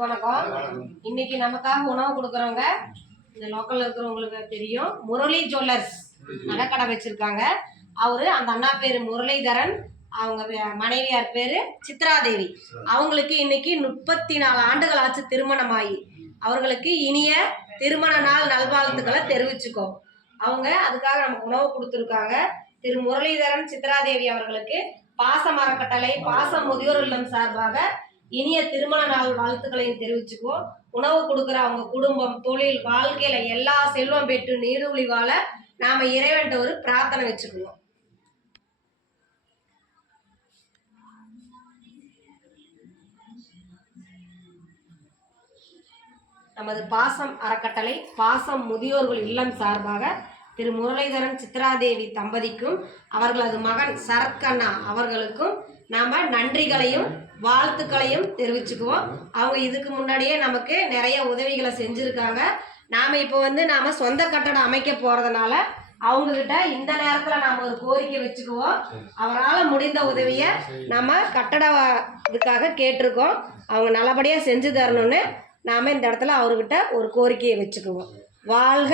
எல்லாருக்கும் வணக்கம். இன்னைக்கு நமக்காக உணவு கொடுக்குறவங்க இந்த லோக்கல்ல இருக்கிறவங்களுக்கு தெரியும், முரளி ஜுவல்லர்ஸ் நகைக்கடை வச்சிருக்காங்க. அவரு அந்த அண்ணா பேரு முரளிதரன், அவங்க மனைவியார் பேரு சித்ராதேவி. அவங்களுக்கு இன்னைக்கு 34 ஆண்டுகள் ஆச்சு திருமணமாகி. அவர்களுக்கு இனிய திருமண நாள் நல்வாழ்த்துக்களை தெரிவிச்சுக்கோ. அவங்க அதுக்காக நமக்கு உணவு கொடுத்துருக்காங்க. திரு முரளிதரன் சித்ராதேவி அவர்களுக்கு பாசம் அறக்கட்டளை பாசம் முதியோர் இல்லம் சார்பாக இனிய திருமண நாள் வாழ்த்துக்களையும் தெரிவிச்சுக்குவோம். உணவு கொடுக்குற அவங்க குடும்பம், தொழில், வாழ்க்கையில எல்லா செல்வம் பெற்று நீடூழி வாழ நாம இறைவன்ட்ட ஒரு பிரார்த்தனை வச்சுக்குவோம். நமது பாசம் அறக்கட்டளை பாசம் முதியோர்கள் இல்லம் சார்பாக திரு முரளிதரன் சித்ராதேவி தம்பதிக்கும் அவர்களது மகன் சரத்கண்ணா அவர்களுக்கும் நாம நன்றிகளையும் வாழ்த்துக்களையும் தெரிவிச்சுக்குவோம். அவங்க இதுக்கு முன்னாடியே நமக்கு நிறைய உதவிகளை செஞ்சுருக்காங்க. நாம் இப்போ நாம சொந்த கட்டடம் அமைக்க போகிறதுனால அவங்கக்கிட்ட இந்த நேரத்தில் நாம் ஒரு கோரிக்கை வச்சுக்குவோம். அவரால் முடிந்த உதவியை நம்ம கட்டட இதுக்காக கேட்டிருக்கோம். அவங்க நல்லபடியாக செஞ்சு தரணும்னு நாம் இந்த இடத்துல அவர்கிட்ட ஒரு கோரிக்கையை வச்சுக்குவோம். வாழ்க